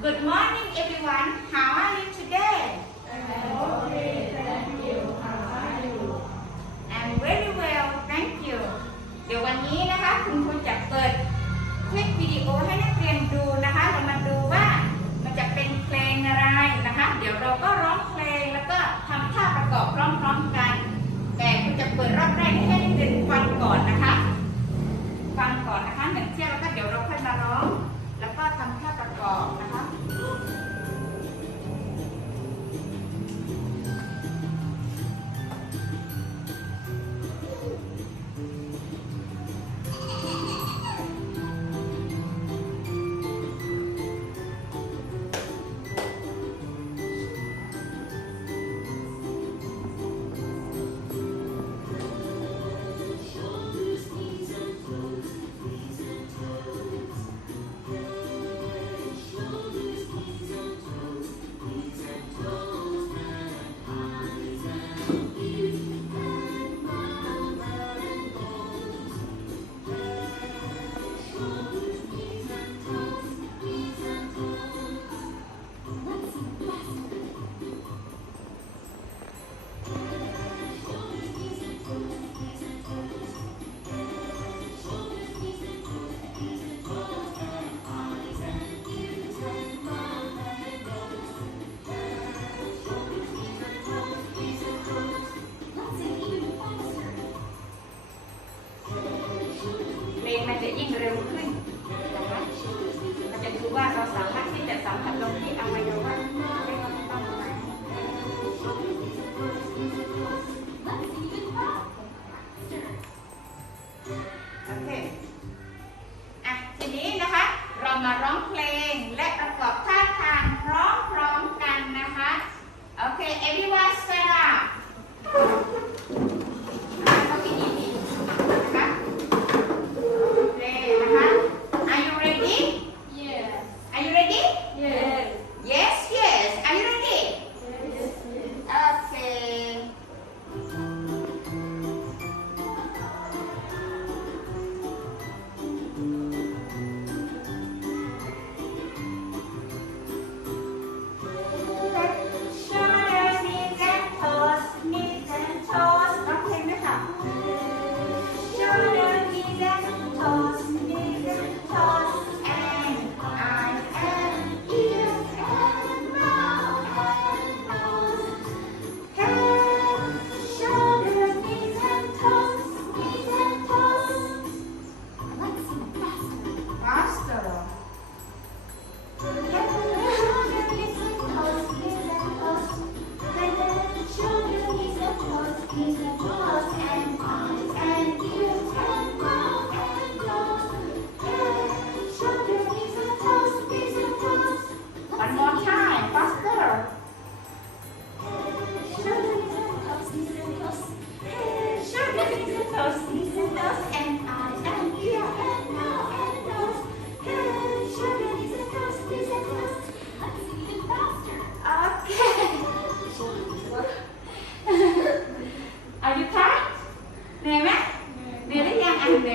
Good morning everyone How are you today I'm okay, thank you. How are you? I'm very well thank you เดี๋ยววันนี้นะคะคุณครูจะเปิดคลิปวิดีโอให้นักเรียนดูนะคะเรามาดูว่ามันจะเป็นเพลงอะไรนะคะ เดี๋ยวเราก็ร้องเพลงแล้วก็ทำท่าประกอบพร้อมๆกัน แต่คุณจะเปิดรอบแรกให้นักเรียนฟังก่อนนะคะ ฟังก่อนนะคะหนึ่งเที่ยวแล้วก็เดี๋ยวเราค่อยมาร้อง แล้วก็ทำท่าประกอบนะคะ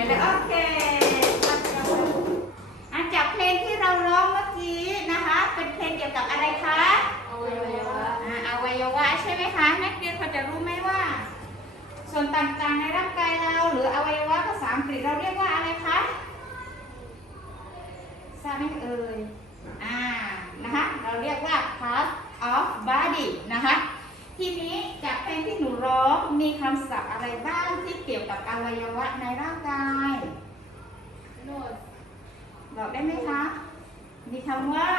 เหนื่อยโอเคอะจากเพลงที่เราร้องเมื่อกี้นะคะ เป็นเพลงเกี่ยวกับอะไรคะ Oyoyowa. อ่าอวัยวะใช่ไหมคะนักเรียนพอจะรู้ไหมว่า ส่วนต่างๆในร่างกายเราหรืออวัยวะภาษาอังกฤษเราเรียกว่าอะไรคะทราบไหมเอ่ยอ่านะคะ เราเรียกว่า part of body นะคะ ทีนี้จากเพลงที่หนูร้องมีคำศัพท์อะไรบ้างที่เกี่ยวกับอวัยวะในร่างกาย Nose. บอกได้ไหมคะ มีคำว่า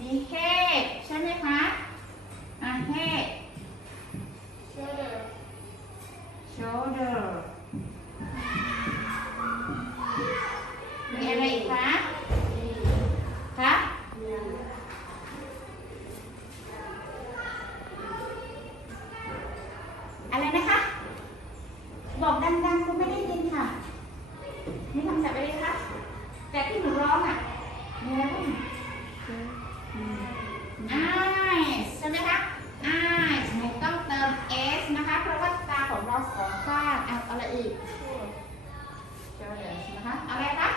มีแค่ อีกเจ้าเดี๋ยวนะคะอะไรคะ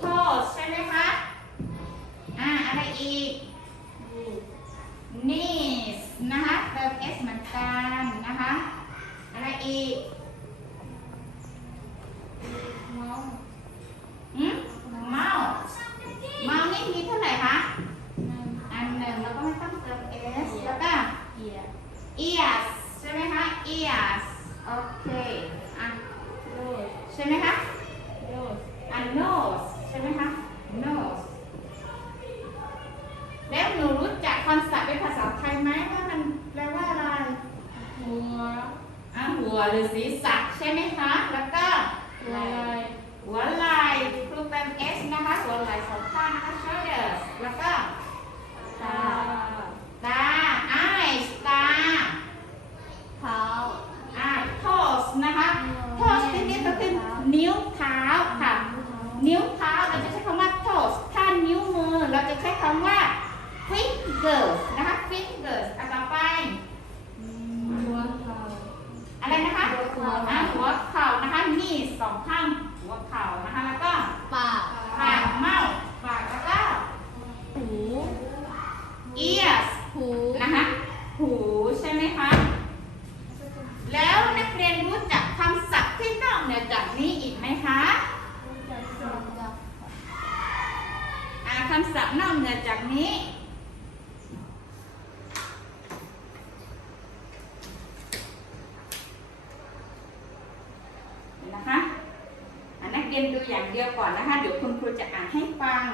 โทษใช่ไหมคะ อ่า อะไรอีกนี่นะคะเติม s เหมือนกันนะคะ อะไรอีก คำศัพท์เป็นภาษาไทยไหมว่ามันแปลว่าอะไร หัวอะหัวหรือศีรษะใช่ไหมคะ แล้วก็ไหล่หั 个。 ฟัง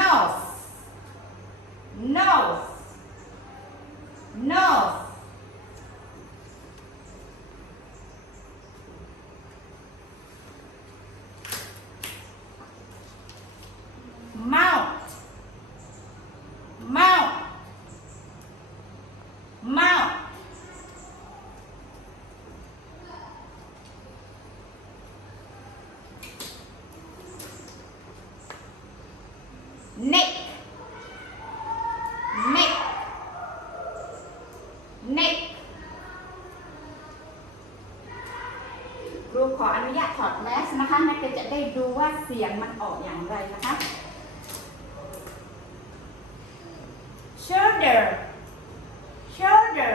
nose. Nose. Nose ครูขออนุญาตถอดแมสนะคะนักเรียนจะได้ดูว่าเสียงมันออกอย่างไรนะคะ shoulder shoulder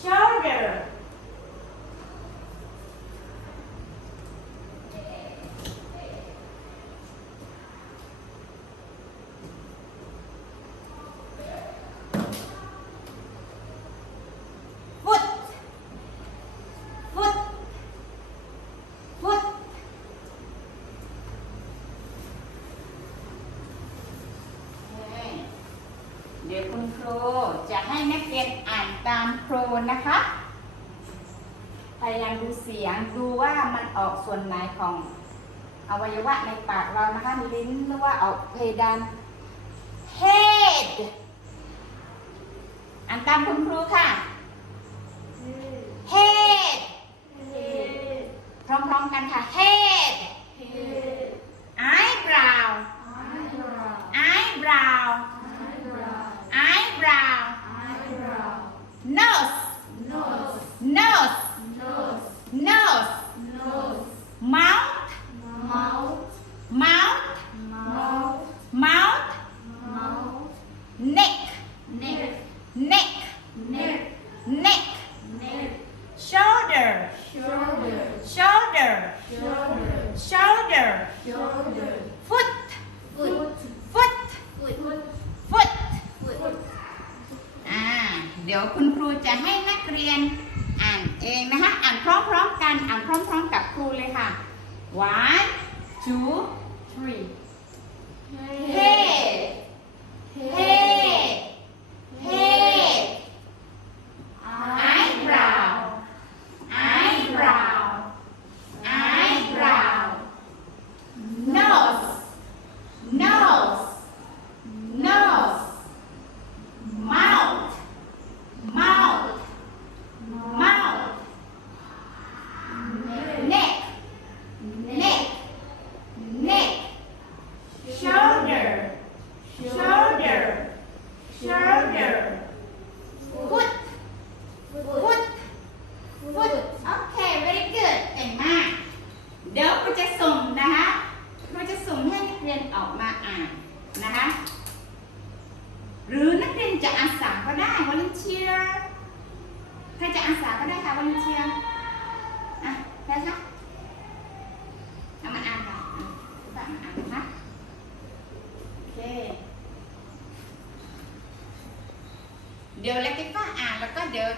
shoulder foot foot foot เดี๋ยวคุณครูจะให้นักเรียนอ่านตามครูนะคะ พยายามดูเสียงดูว่ามันออกส่วนไหนของอวัยวะในปากเรานะคะลิ้นหรือว่าออกเพดาน head อ่านตามคุณครูค่ะ two three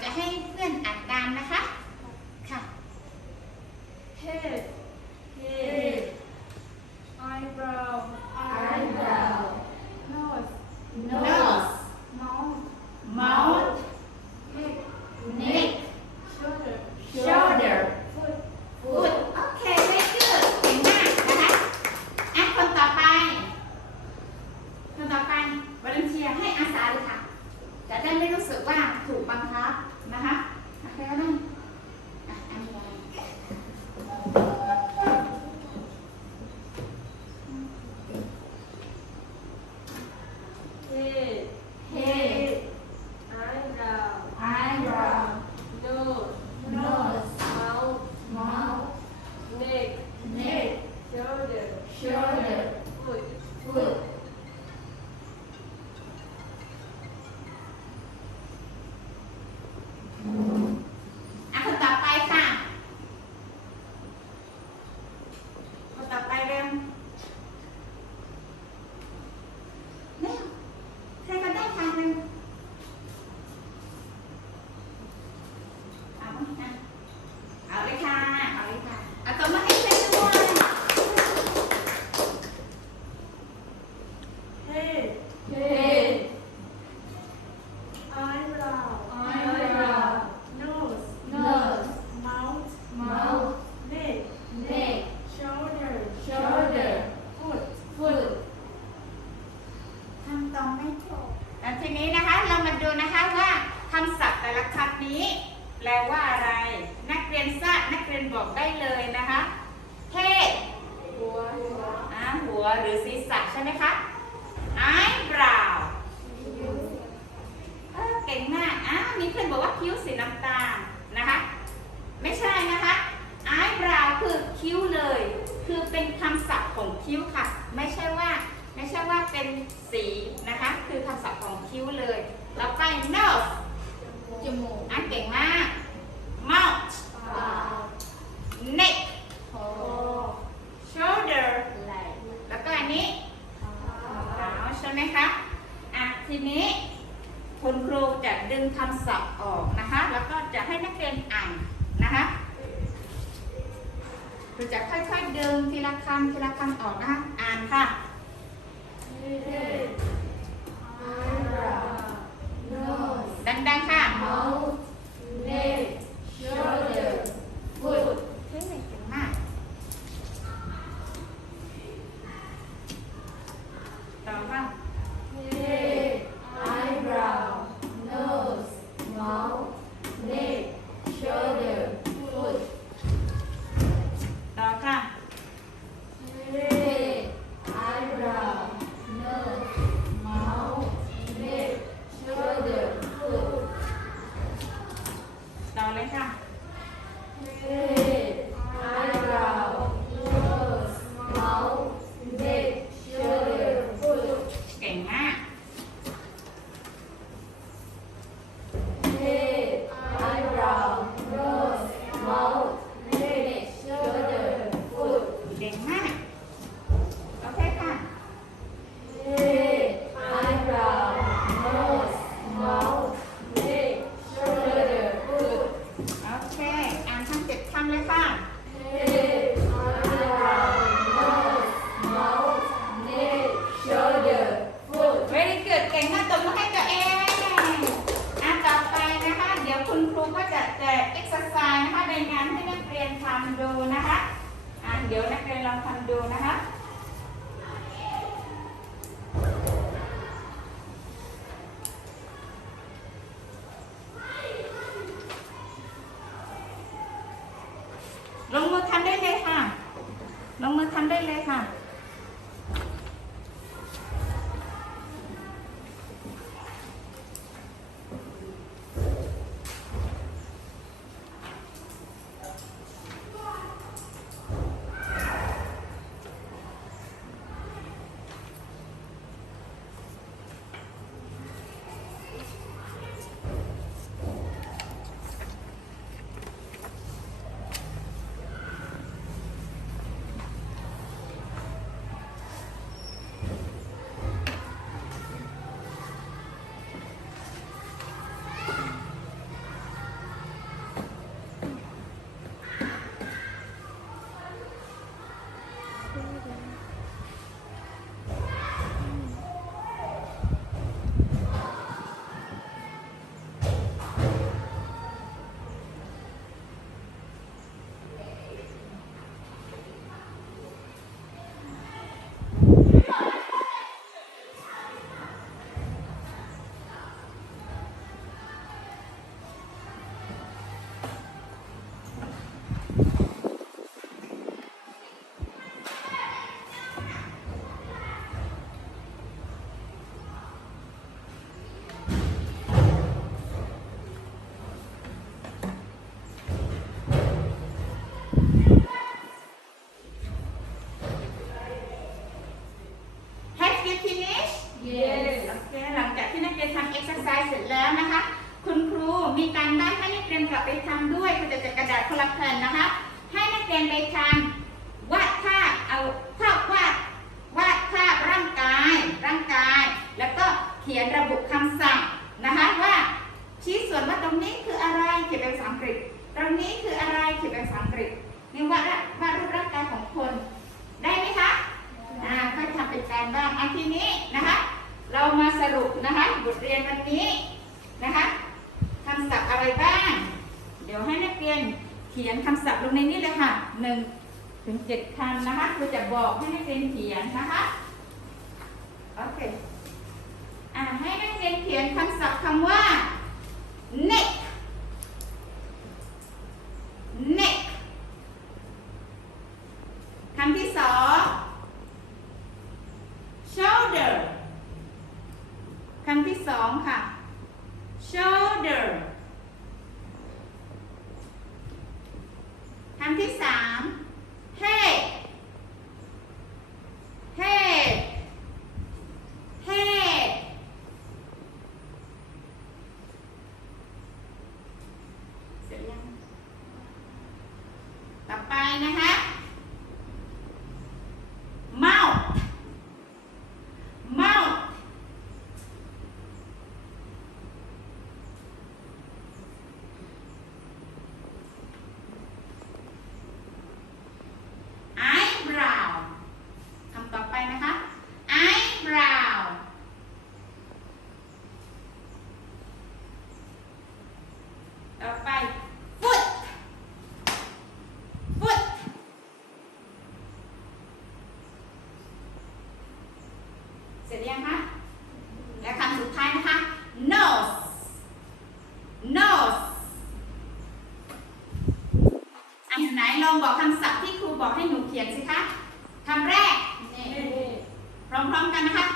จะให้ เราจะค่อยๆเดินทีละคำทีละคำออกนะะอ่านค่ะดังๆค่ะ เจ็ดคำเลยค่ะ very good เก่งมากตบมือให้ตัวเองอะต่อไปนะคะ เดี๋ยวคุณครูก็จะแจก exercise นะคะในงานให้นักเรียนทำดูนะคะอะเดี๋ยวนักเรียนลองทำดูนะคะ exercise เสร็จแล้วนะคะ คุณครูมีการบ้านให้นักเรียนกลับไปทำด้วยคุณจะจัดกระดาษคนละแผ่นนะคะ ให้นักเรียนไปทำวาดภาพเอาภาพวาดวาดภาพร่างกาย ร่างกาย แล้วก็เขียนระบุคำสั่งนะคะว่าชี้ส่วนว่าตรงนี้คืออะไรเขียนเป็นภาษาอังกฤษ ตรงนี้คืออะไรเขียนเป็นภาษาอังกฤษนี่วาดวาดรูปร่างกายของคนได้ไหมคะอ่าค่อยทำเป็นการบ้างอันที่นี้นะคะ เรามาสรุปนะคะบทเรียนวันนี้นะคะคำศัพท์อะไรบ้าง เดี๋ยวให้นักเรียนเขียนคำศัพท์ลงในนี้เลยค่ะหนึ่งถึงเจ็ดคำนะคะครูจะบอกให้นักเรียนเขียนนะคะโอเคอ่าให้นักเรียนเขียนคำศัพท์คำว่า neck 2 ค่ะ ร็จยังคะ และคำสุดท้ายนะคะ nose nose อันไหนลองบอกคำศัพท์ที่ครูบอกให้หนูเขียนสิคะคำแรก Neck. พร้อมๆกันนะคะ